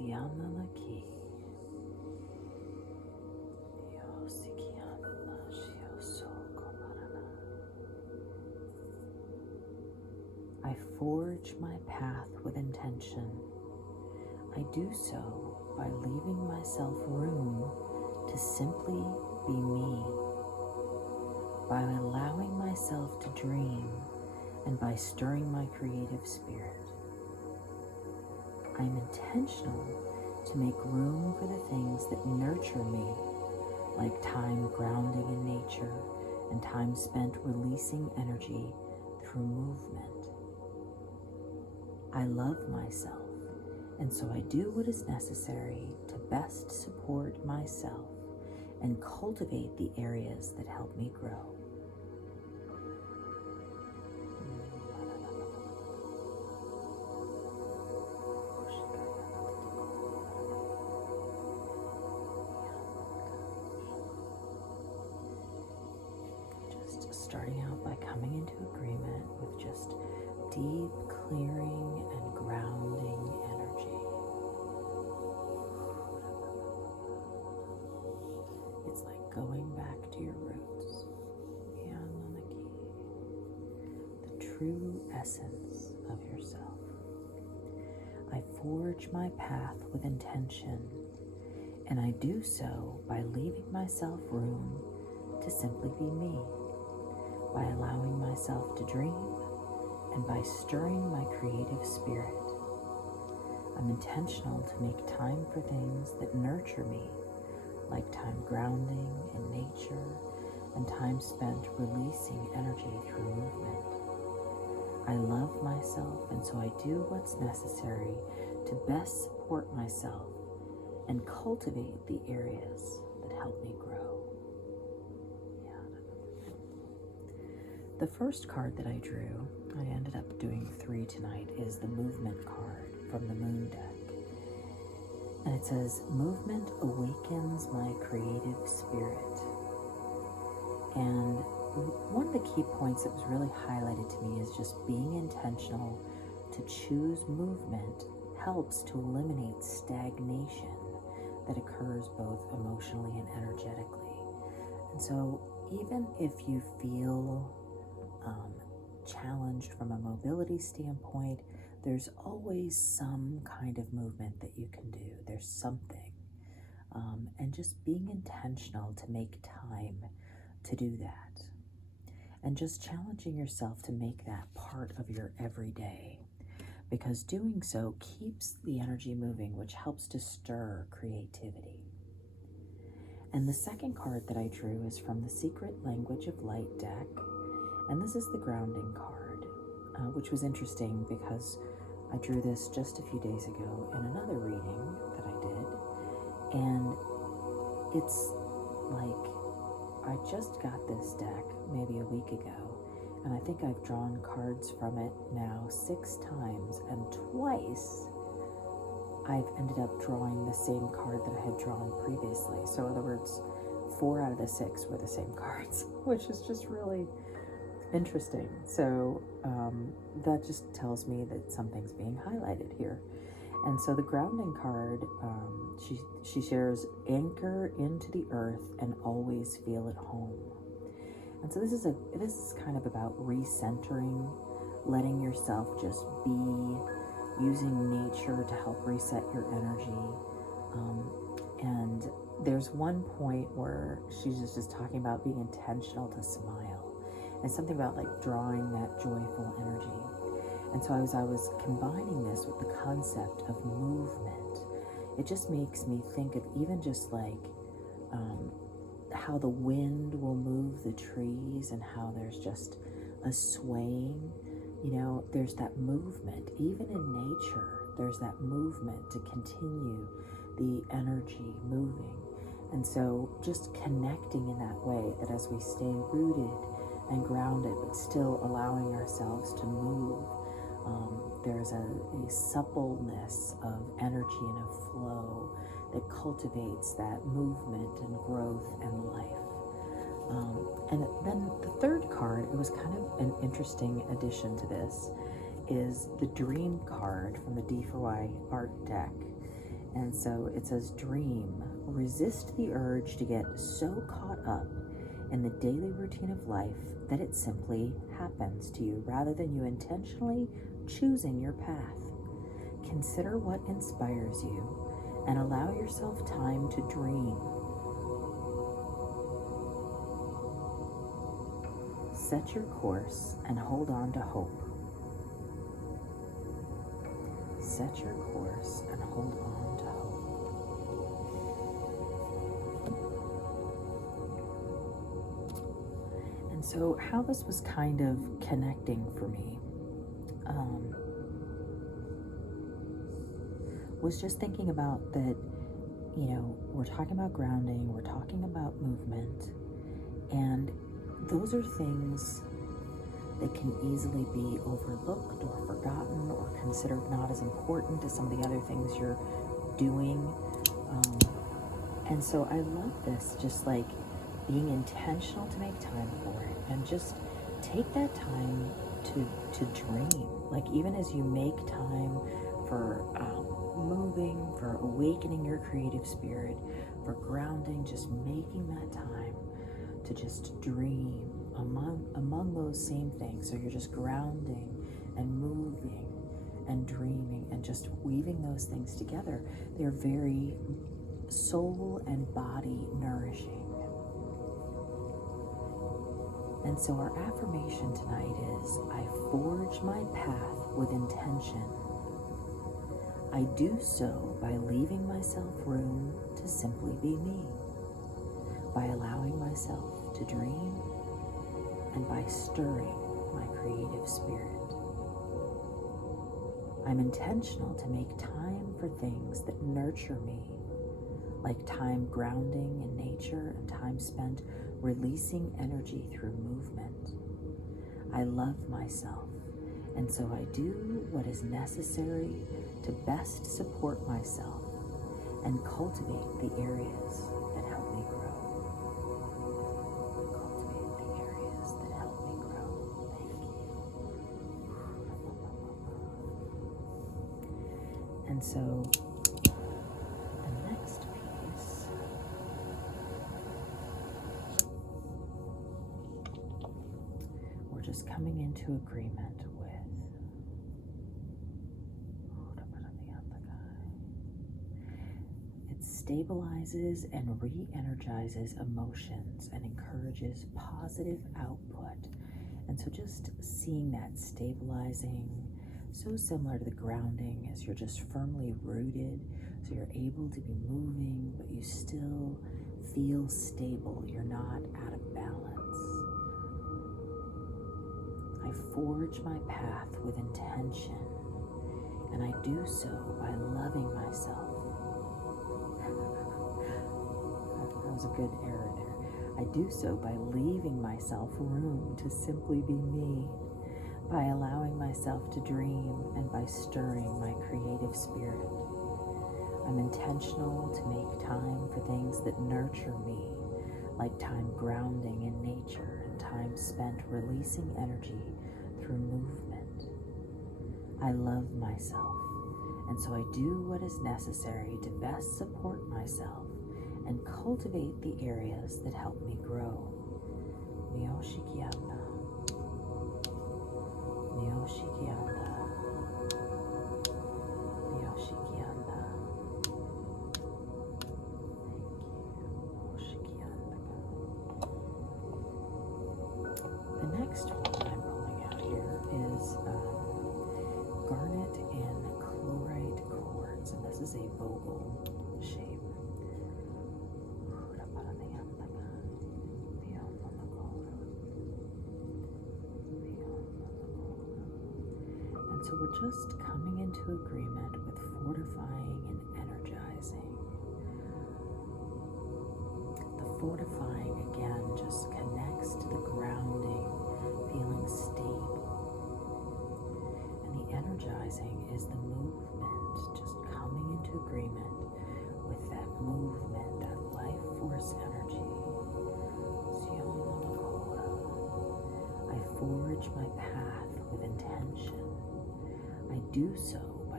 I forge my path with intention. I do so by leaving myself room to simply be me, by allowing myself to dream, and by stirring my creative spirit. I am intentional to make room for the things that nurture me, like time grounding in nature and time spent releasing energy through movement. I love myself, and so I do what is necessary to best support myself and cultivate the areas that help me grow. Just starting out by coming into agreement with just deep clearing and grounding energy. It's like going back to your roots. The true essence of yourself. I forge my path with intention, and I do so by leaving myself room to simply be me, by allowing myself to dream, and by stirring my creative spirit. I'm intentional to make time for things that nurture me, like time grounding in nature and time spent releasing energy through movement. I love myself, and so I do what's necessary to best support myself and cultivate the areas that help me grow. The first card that I drew, I ended up doing 3 tonight, is the movement card from the Moon deck. And it says, movement awakens my creative spirit. And one of the key points that was really highlighted to me is just being intentional to choose movement helps to eliminate stagnation that occurs both emotionally and energetically. And so even if you feel challenged from a mobility standpoint, there's always some kind of movement that you can do. There's something. And just being intentional to make time to do that. And just challenging yourself to make that part of your everyday. Because doing so keeps the energy moving, which helps to stir creativity. And the second card that I drew is from the Secret Language of Light deck. And this is the grounding card, which was interesting because I drew this just a few days ago in another reading that I did. And it's like, I just got this deck maybe a week ago, and I think I've drawn cards from it now 6 times, and twice I've ended up drawing the same card that I had drawn previously. So in other words, 4 out of the 6 were the same cards, which is just really interesting. So that just tells me that something's being highlighted here. And so the grounding card, she shares, anchor into the earth and always feel at home. And so this is kind of about recentering, letting yourself just be, using nature to help reset your energy. And there's one point where she's just talking about being intentional to smile. And something about like drawing that joyful energy. And so as I was combining this with the concept of movement, it just makes me think of even just like how the wind will move the trees and how there's just a swaying. You know, there's that movement. Even in nature, there's that movement to continue the energy moving. And so just connecting in that way, that as we stay rooted and grounded, but still allowing ourselves to move. There's a suppleness of energy and a flow that cultivates that movement and growth and life. And then the third card, it was kind of an interesting addition to this, is the Dream card from the D4Y art deck. And so it says, dream. Resist the urge to get so caught up in the daily routine of life that it simply happens to you rather than you intentionally choosing your path. Consider what inspires you and allow yourself time to dream. Set your course and hold on to hope. Set your course and hold on to hope. And so how this was kind of connecting for me was just thinking about that, we're talking about grounding, we're talking about movement, and those are things that can easily be overlooked or forgotten or considered not as important as some of the other things you're doing. And so I love this, just like being intentional to make time for it and just take that time to dream. Like even as you make time for moving, for awakening your creative spirit, for grounding, just making that time to just dream among those same things. So you're just grounding and moving and dreaming and just weaving those things together. They're very soul and body nourishing. And so our affirmation tonight is, I forge my path with intention. I do so by leaving myself room to simply be me, by allowing myself to dream, and by stirring my creative spirit. I'm intentional to make time for things that nurture me, like time grounding in nature and time spent releasing energy through movement. I love myself, and so I do what is necessary to best support myself and cultivate the areas that help me grow. Cultivate the areas that help me grow. Thank you. And so the next piece, we're just coming into agreement with stabilizes and re-energizes emotions and encourages positive output. And so just seeing that stabilizing, so similar to the grounding as you're just firmly rooted, so you're able to be moving, but you still feel stable. You're not out of balance. I forge my path with intention, and I do so by loving myself. That was a good error there. I do so by leaving myself room to simply be me, by allowing myself to dream, and by stirring my creative spirit. I'm intentional to make time for things that nurture me, like time grounding in nature and time spent releasing energy through movement. I love myself, and so I do what is necessary to best support myself and cultivate the areas that help me grow. Myoshikianda. Myoshikianda. Myoshikianda. The next one I'm pulling out here is garnet and chlorite quartz, and this is a vocal shape. And so we're just coming into agreement with fortifying and energizing. The fortifying, again, just connects to the grounding, feeling stable. And the energizing is the movement, just coming into agreement with that movement, that life force energy. I forge my path with intention. I do so by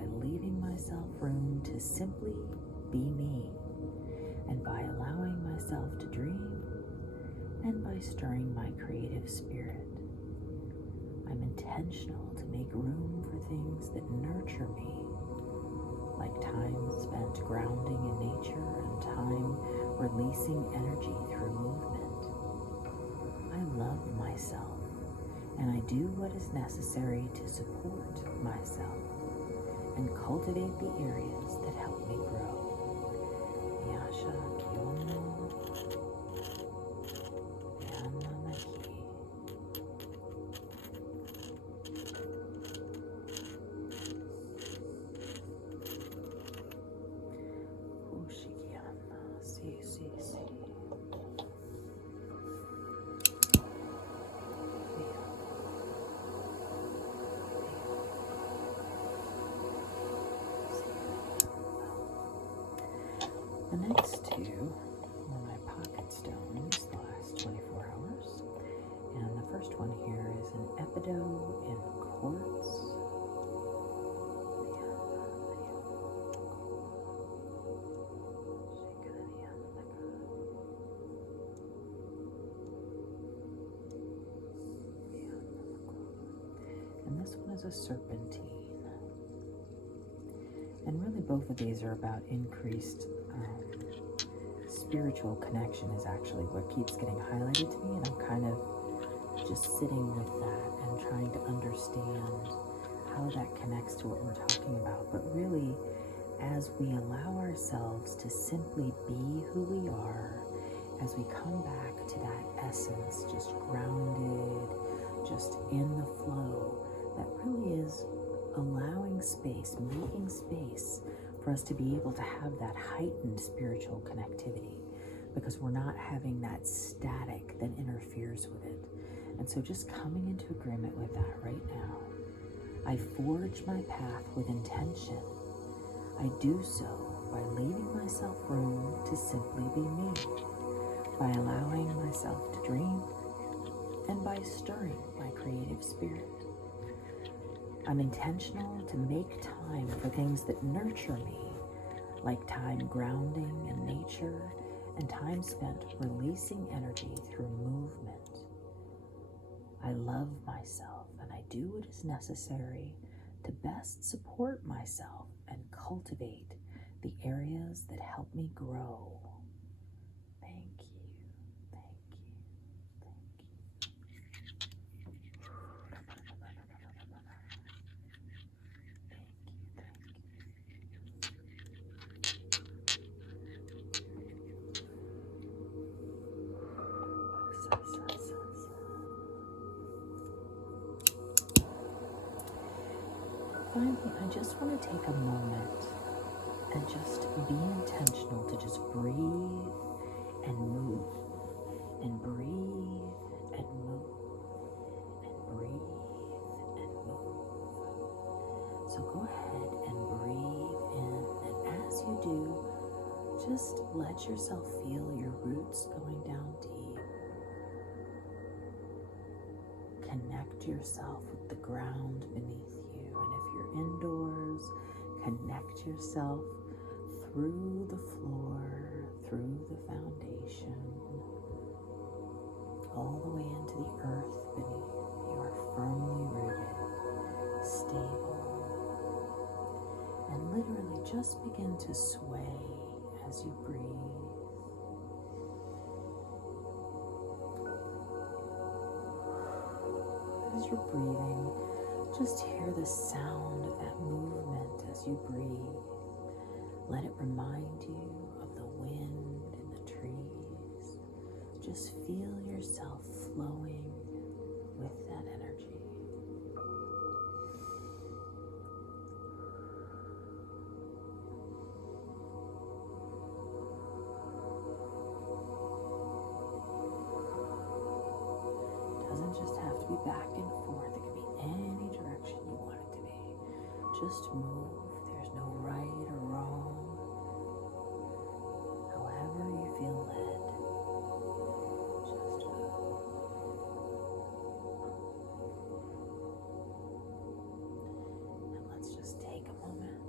by leaving myself room to simply be me, and by allowing myself to dream, and by stirring my creative spirit. I'm intentional to make room for things that nurture me, like time spent grounding in nature and time releasing energy through movement. I love myself, and I do what is necessary to support myself and cultivate the areas that help me grow. Yasha Kyono Yanamaki. Ushikiyama si. The next two were my pocket stones the last 24 hours. And the first one here is an epido in quartz. And this one is a serpentine. And really both of these are about increased spiritual connection is actually what keeps getting highlighted to me, and I'm kind of just sitting with that and trying to understand how that connects to what we're talking about. But really, as we allow ourselves to simply be who we are, as we come back to that essence, just grounded, just in the flow, that really is allowing space, making space for us to be able to have that heightened spiritual connectivity, because we're not having that static that interferes with it. And so just coming into agreement with that right now. I forge my path with intention. I do so by leaving myself room to simply be me, by allowing myself to dream, and by stirring my creative spirit. I'm intentional to make time for things that nurture me, like time grounding in nature and time spent releasing energy through movement. I love myself, and I do what is necessary to best support myself and cultivate the areas that help me grow. Thank you, thank you, thank you. Finally, I just want to take a moment and just be intentional to just breathe and move, and breathe and move, and breathe and move. So go ahead and breathe in, and as you do, just let yourself feel your roots going down deep. Connect yourself with the ground beneath you, and if you're indoors, connect yourself through the floor, through the foundation, all the way into the earth beneath. You are firmly rooted, stable, and literally just begin to sway as you breathe. As you're breathing, just hear the sound of that movement as you breathe. Let it remind you of the wind in the trees. Just feel yourself flowing with that energy. It doesn't just have to be back and forth. It can be any direction you want it to be. Just move. There's no right or wrong. However you feel led, just move. And let's just take a moment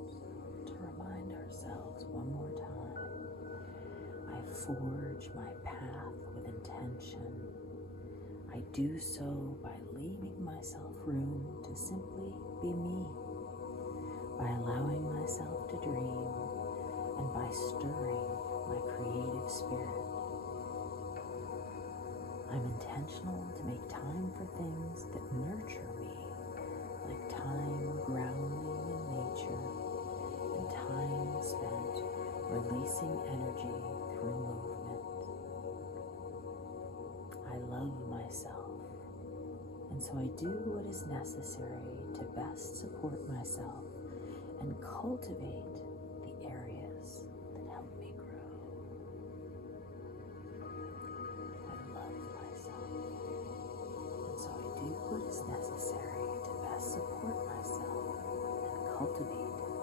forge my path with intention. I do so by leaving myself room to simply be me, by allowing myself to dream, and by stirring my creative spirit. I'm intentional to make time for things that nurture me, like time grounding in nature and time spent releasing energy through movement. I love myself, and so I do what is necessary to best support myself and cultivate the areas that help me grow. I love myself, and so I do what is necessary to best support myself and cultivate